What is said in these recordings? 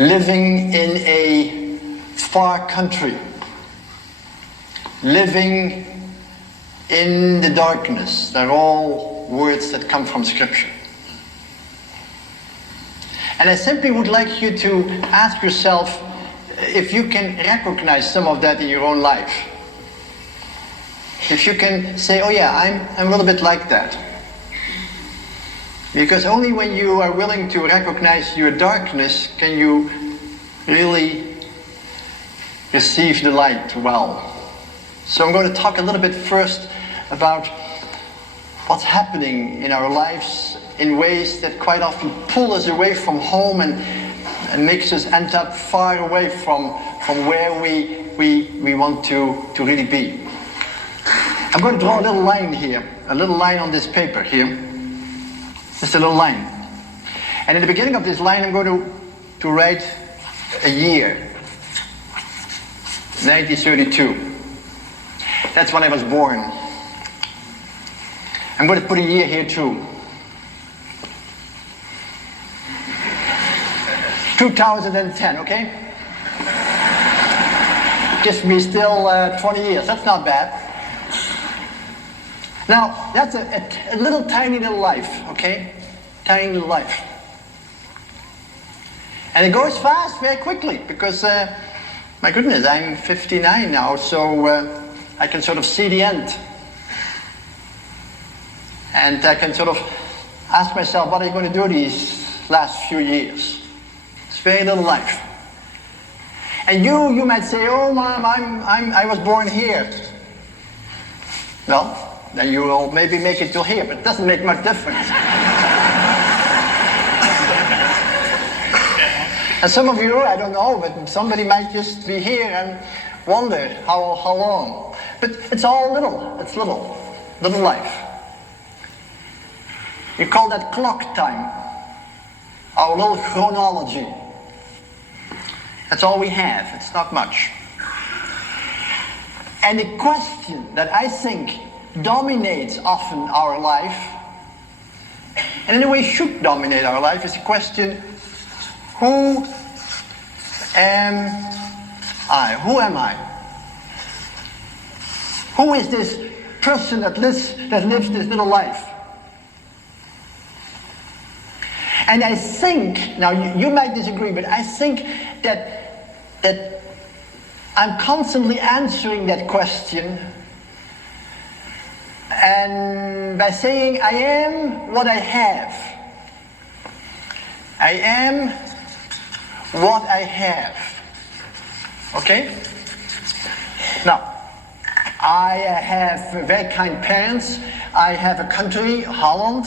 living in a far country, living in the darkness. They're all words that come from Scripture. And I simply would like you to ask yourself if you can recognize some of that in your own life. If you can say, oh yeah, I'm a little bit like that. Because only when you are willing to recognize your darkness can you really receive the light well. So I'm going to talk a little bit first about what's happening in our lives in ways that quite often pull us away from home and makes us end up far away from where we want to really be. I'm going to draw a little line here, a little line on this paper here. Just a little line. And in the beginning of this line I'm going to write a year. 1932. That's when I was born. I'm going to put a year here too. 2010, okay? Gives me still 20 years. That's not bad. Now, that's a little tiny little life, okay? Tiny little life. And it goes fast, very quickly, because, my goodness, I'm 59 now, so I can sort of see the end. And I can sort of ask myself, what are you going to do these last few years? It's very little life. And you might say, oh, Mom, I was born here. Well, then you will maybe make it till here, but it doesn't make much difference. And some of you, I don't know, but somebody might just be here and wonder how long. But it's all little, it's little life. You call that clock time, our little chronology. That's all we have, it's not much. And the question that I think dominates often our life, and in a way should dominate our life, is the question, who am I? Who am I? Who is this person that lives this little life? And I think, now you might disagree, but I think that I'm constantly answering that question and by saying I am what I have. I am what I have. Okay? Now, I have very kind parents. I have a country, Holland.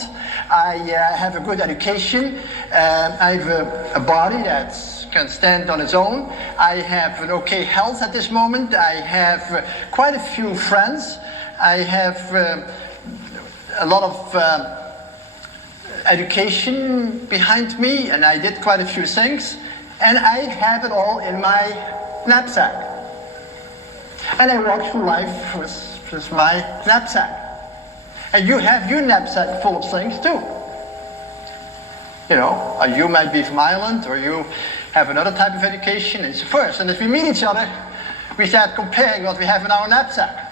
I have a good education. I have a body that can stand on its own. I have an okay health at this moment. I have quite a few friends. I have a lot of education behind me, and I did quite a few things, and I have it all in my knapsack. And I walk through life with my knapsack. And you have your knapsack full of things too. You know, you might be from Ireland, or you have another type of education, and so forth. And if we meet each other, we start comparing what we have in our knapsack.